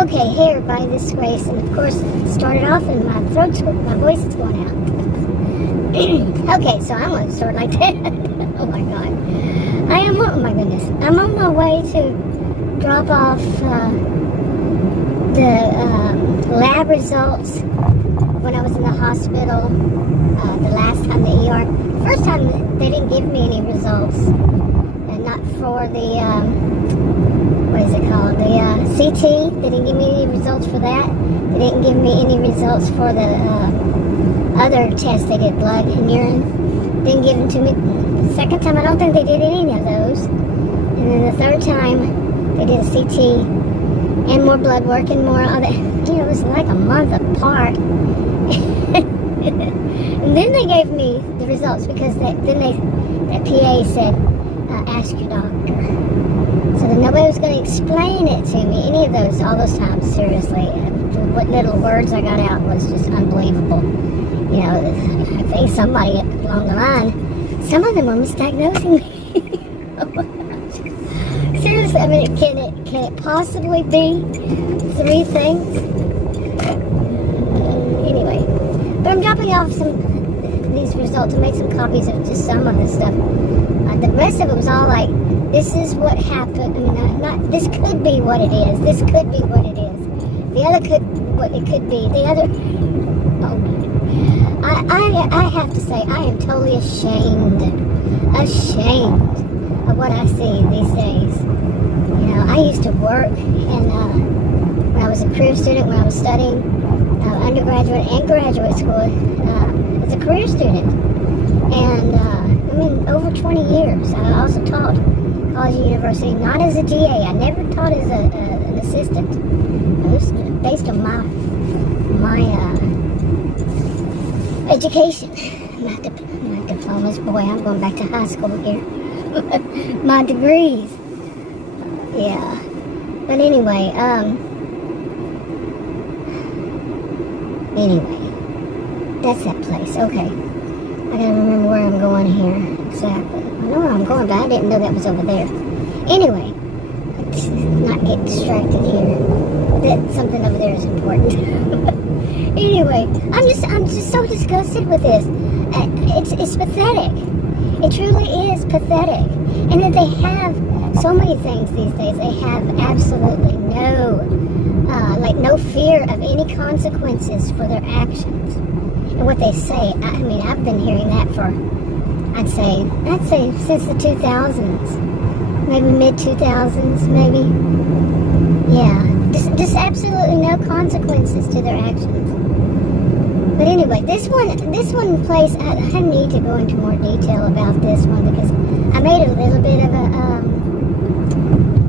Okay, hey everybody, this is Grace, and of course it started off and my voice is going out. Okay, so I'm gonna start like that. Oh my god. Oh my goodness. I'm on my way to drop off the lab results when I was in the hospital the last time, the ER. First time they didn't give me any results, and not for the what is it called? The CT. They didn't give me any results for that. They didn't give me any results for the other tests they did, blood and urine. Didn't give them to me. The second time, I don't think they did any of those. And then the third time, they did a CT and more blood work and more of it. You know, it was like a month apart. And then they gave me the results because that PA said, ask your doctor. So then nobody was going to explain it to me, any of those, all those times, seriously. What little words I got out was just unbelievable. You know, I think somebody along the line, some of them were misdiagnosing me. Seriously, I mean, can it possibly be three things? Anyway, but I'm dropping off these results. I made some copies of just some of the stuff. The rest of it was all like, this is what happened. I mean, not this could be what it is. This could be what it is. The other what it could be. The other. Oh, I have to say, I am totally ashamed of what I see these days. You know, I used to work, and when I was a career student, when I was studying undergraduate and graduate school as a career student, and I mean, over 20 years. I also taught college and university, not as a GA. I never taught as an assistant. It was based on my education. My diplomas. Boy, I'm going back to high school here. My degrees. Yeah. But anyway, that's that place. Okay. I gotta remember where I'm going here. Exactly. I know where I'm going, but I didn't know that was over there. Anyway, let's not get distracted here. That something over there is important. Anyway, I'm just so disgusted with this. It's pathetic. It truly is pathetic. And that they have so many things these days. They have absolutely no fear of any consequences for their actions and what they say. I mean, I've been hearing that for, I'd say since the 2000s, maybe mid 2000s, maybe. Yeah, just absolutely no consequences to their actions. But anyway, this one place, I need to go into more detail about this one because I made a little bit of a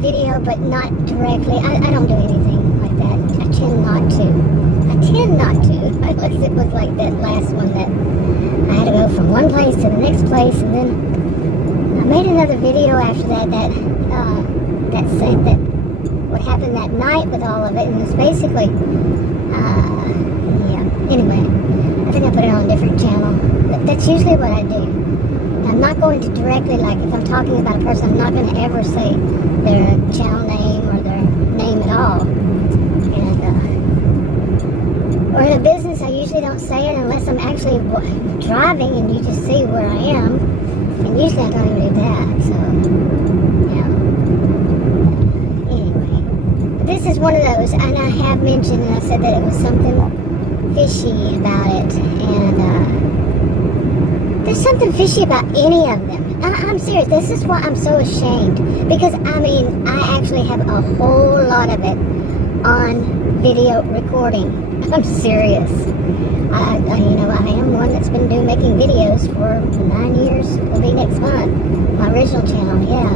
video, but not directly. I don't do anything like that. I tend not to. Unless it was like that last one that I had to go from one place to the next place, and then I made another video after that said that what happened that night with all of it, and it's basically, yeah. Anyway, I think I put it on a different channel. But that's usually what I do. I'm not going to directly, like if I'm talking about a person, I'm not going to ever say their channel name or their name at all. Or in a business, I usually don't say it unless I'm actually driving and you just see where I am. And usually I don't even do that, so, yeah. Anyway, this is one of those, and I have mentioned, and I said that it was something fishy about it, and there's something fishy about any of them. I'm serious, this is why I'm so ashamed, because, I mean, I actually have a whole lot of it on video recording. I'm serious. I am one that's been making videos for 9 years. It'll be next month. My original channel, yeah.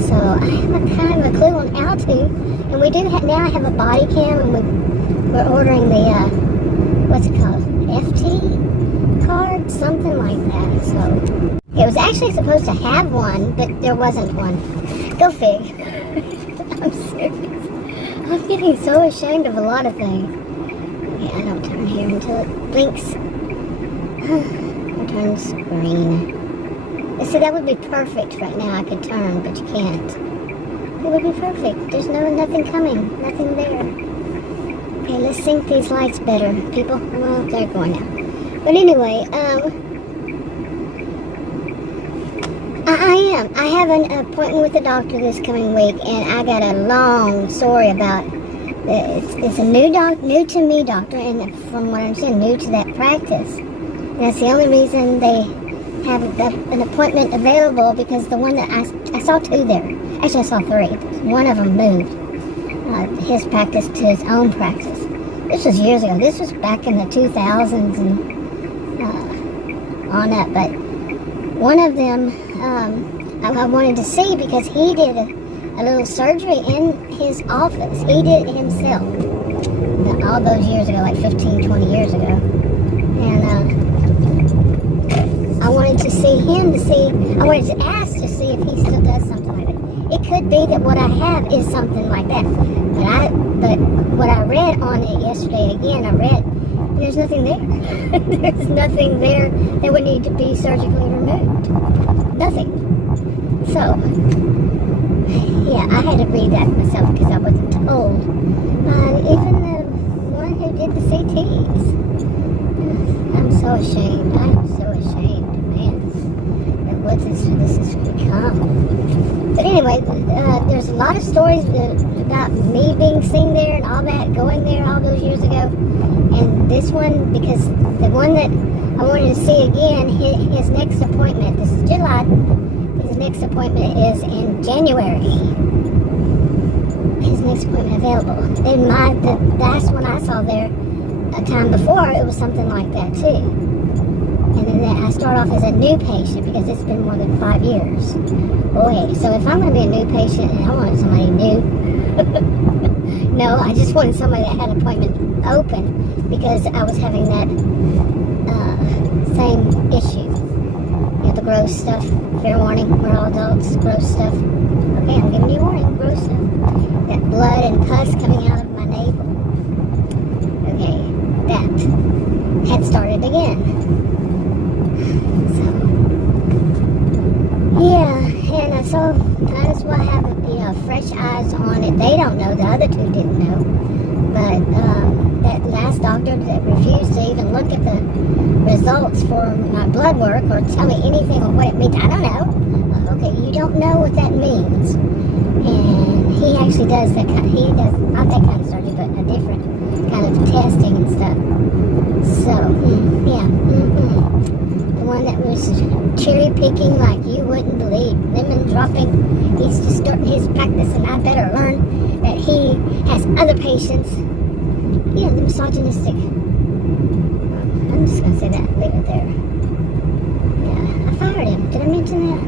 So I have a kind of a clue on how to. And we do now I have a body cam, and we're ordering the what's it called? FT card, something like that. So it was actually supposed to have one, but there wasn't one. Go fig. I'm serious. I'm getting so ashamed of a lot of things. Yeah, I don't turn here until it blinks. It turns green. See, that would be perfect right now. I could turn, but you can't. It would be perfect. There's nothing coming. Nothing there. Okay, let's sync these lights better, people. Well, they're going now. But anyway, I have an appointment with the doctor this coming week, and I got a long story about it's a new to me doctor, and from what I understand, new to that practice. And that's the only reason they have an appointment available, because the one that I saw two there. Actually, I saw three. One of them moved his practice to his own practice. This was years ago. This was back in the 2000s and on up. But one of them I wanted to see because he did a little surgery in his office. He did it himself all those years ago, like 15, 20 years ago. And I wanted to see him I wanted to ask to see if he still does something like that. It could be that what I have is something like that. But what I read on it yesterday, again, there's nothing there. There's nothing there that would need to be surgically removed. Nothing. So, yeah, I had to read that myself because I wasn't told. Even the one who did the CTs. I'm so ashamed. I am so ashamed, man, at what this has become. But anyway, there's a lot of stories about me being seen there and all that, going there all those years ago. And this one, because the one that I wanted to see again, his next appointment, this is July, his next appointment is in January. His next appointment available. And the last one I saw there, a time before, it was something like that too. And then I start off as a new patient because it's been more than 5 years. Boy, so if I'm going to be a new patient and I want somebody new, no, I just wanted somebody that had an appointment open because I was having that same issue. You know, the gross stuff. Fair warning, we're all adults. Gross stuff. Okay, I'm giving you a warning. Gross stuff. That blood and pus coming out of my navel. Okay, that had started again. So, yeah, and so might as well have fresh eyes on it. They don't know. The other two didn't know. But that last doctor that refused to even look at the results for my blood work or tell me anything on what it means, I don't know. Okay, you don't know what that means. And he actually does that kind. He does not that kind of surgery, but a different kind of testing and stuff. So, yeah. The one that was cherry picking like you wouldn't believe, lemon dropping. He's just starting his practice, and I better learn that he has other patients. Yeah, the misogynistic. I'm just gonna say that. Leave it there. Yeah, I fired him. Did I mention that?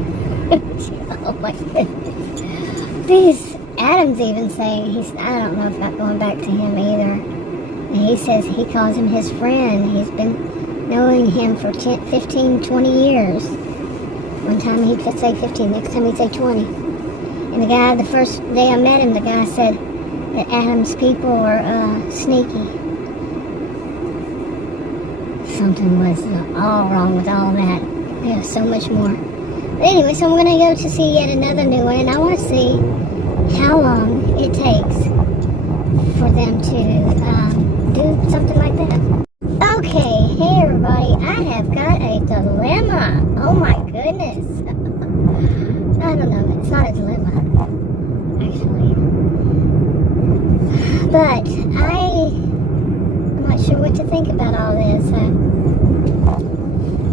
Oh my goodness. Adam's even saying I don't know if I'm going back to him either. And he says he calls him his friend. He's been knowing him for 15, 20 years. One time he'd say 15, next time he'd say 20. And the guy, the first day I met him, the guy said that Adam's people were sneaky. Something was all wrong with all that. There's so much more. But anyway, so I'm going to go to see yet another new one, and I want to see how long it takes for them to do something like that. Okay, hey everybody, I have got a dilemma. Oh my goodness. I don't know, it's not a dilemma, actually. But I'm not sure what to think about all this.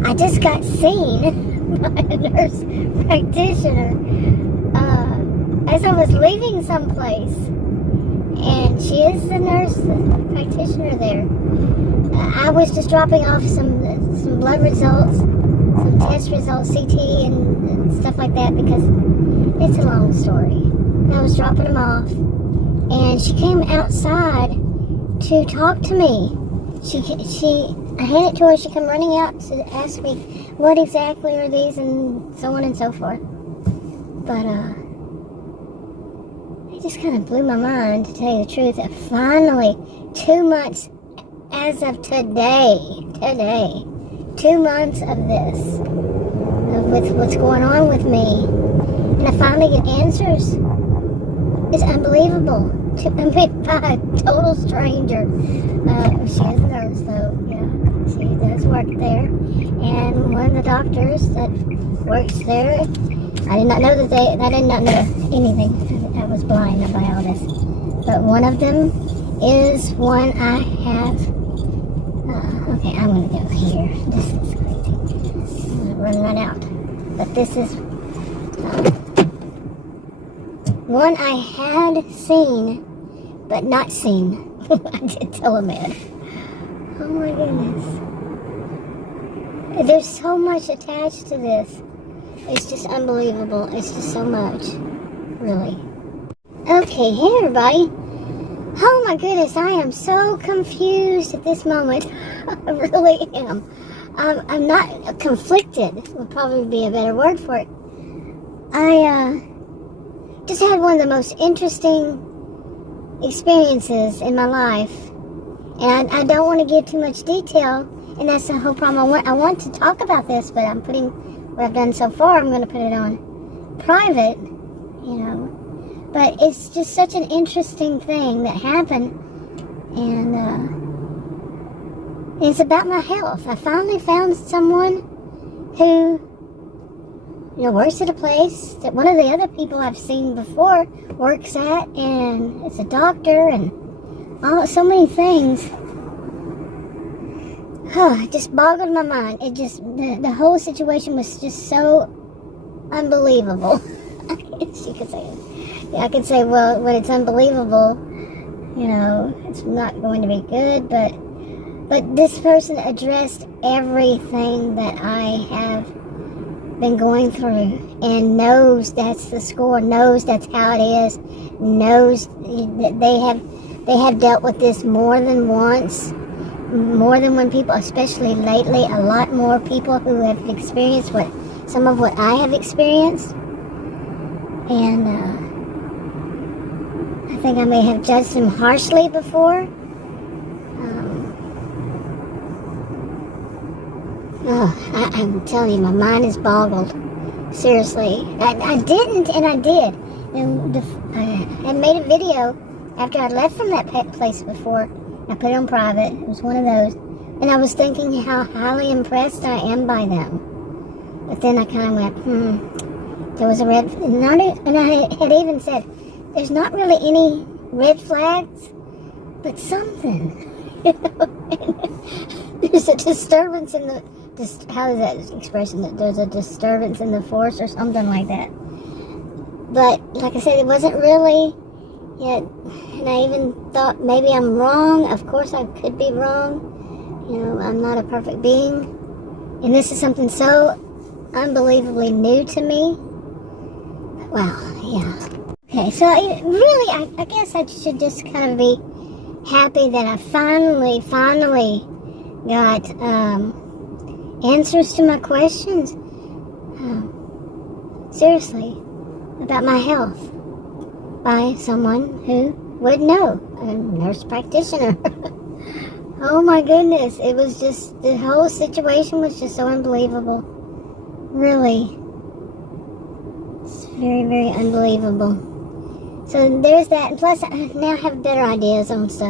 I just got seen by a nurse practitioner as I was leaving someplace, and she is the nurse practitioner there. I was just dropping off some blood results, some test results, CT and stuff like that, because it's a long story. And I was dropping them off, and she came outside to talk to me. I handed it to her. She came running out to ask me what exactly are these and so on and so forth. But it just kind of blew my mind, to tell you the truth. Finally, 2 months as of today, 2 months of this, with what's going on with me, and I finally get answers. It's unbelievable by a total stranger. She is a nurse, so yeah, she does work there. And one of the doctors that works there, I did not know anything. I was blind about all this. But one of them is one I have. Okay, I'm going to go here. This is crazy. I'm going to run right out. But this is one I had seen, but not seen. I did telemed. Oh my goodness. There's so much attached to this. It's just unbelievable. It's just so much. Really. Okay, hey everybody. Oh my goodness, I am so confused at this moment. I really am. I'm not conflicted, would probably be a better word for it. I just had one of the most interesting experiences in my life. And I don't want to give too much detail, and that's the whole problem. I want to talk about this, but I'm putting what I've done so far, I'm going to put it on private, you know. But it's just such an interesting thing that happened, and it's about my health. I finally found someone who, you know, works at a place that one of the other people I've seen before works at, and it's a doctor, and so many things. It just boggled my mind. It just, the whole situation was just so unbelievable. I guess you could say it. Yeah, I could say, well, when it's unbelievable, you know, it's not going to be good, but this person addressed everything that I have been going through, and knows that's the score, knows that's how it is, knows that they have dealt with this more than once, more than one people, especially lately, a lot more people who have experienced some of what I have experienced. And I think I may have judged him harshly before. I'm telling you, my mind is boggled. Seriously. I didn't, and I did. And I made a video after I left from that place before. I put it on private. It was one of those. And I was thinking how highly impressed I am by them. But then I kind of went, there was a red, and I had even said, there's not really any red flags, but something. You know? There's a disturbance in the, how is that expression? That there's a disturbance in the force or something like that. But like I said, it wasn't really yet, and I even thought maybe I'm wrong. Of course I could be wrong. You know, I'm not a perfect being, and this is something so unbelievably new to me. Wow, yeah. Okay, so I guess I should just kind of be happy that I finally got answers to my questions. Seriously, about my health by someone who would know, a nurse practitioner. Oh my goodness, it was just, the whole situation was just so unbelievable. Really. It's very, very unbelievable. So there's that, and plus I now have better ideas on stuff.